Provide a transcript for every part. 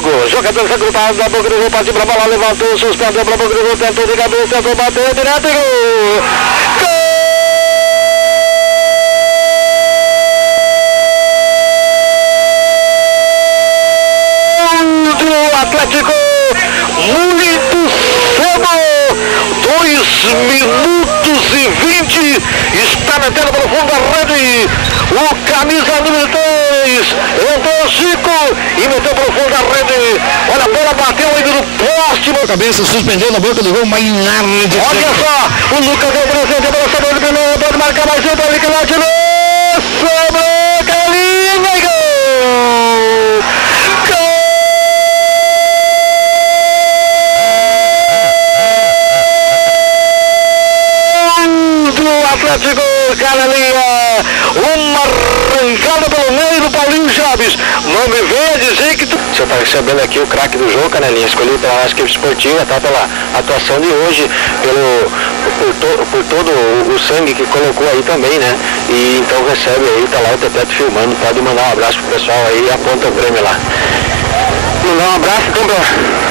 jogo. Jogador secundário da boca do gol, partiu pra bola, levantou, suspendeu pra boca do gol, tentou de cabeça, tentou bater direto e gol! Gol do Atlético! Muito cedo! 2 minutos e 20, está metendo pelo fundo da rede, o camisa número 2, entrou Chico e meteu pelo fundo da rede, olha a bola bateu ainda no poste, a cabeça suspendeu na boca do gol, mas nada de olha só, o Lucas deu presente, a bola sobrou de pelo, pode marcar mais um, pode liquidar de novo, sobrou, Carlinhos, gol! Atlético Canalinha, uma arrancada pelo meio do Paulinho Chaves. Não me venha dizer que tu... Você está recebendo aqui o craque do jogo, Canelinha, escolhido pela nossa equipe esportiva, tá, pela atuação de hoje, por todo o sangue que colocou aí também, né? E então recebe aí, tá lá o Teteto filmando, pode mandar um abraço pro pessoal aí e aponta o prêmio lá. Mandar um abraço então pra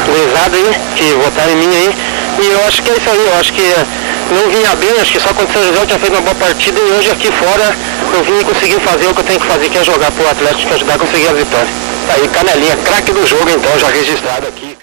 gurizada aí, que votaram em mim aí. E eu acho que é isso aí, eu acho que não vinha bem, acho que só quando o São José eu tinha feito uma boa partida e hoje aqui fora eu vim e consegui fazer o que eu tenho que fazer, que é jogar pro Atlético, ajudar a conseguir a vitória. Tá aí, Canelinha, craque do jogo então, já registrado aqui.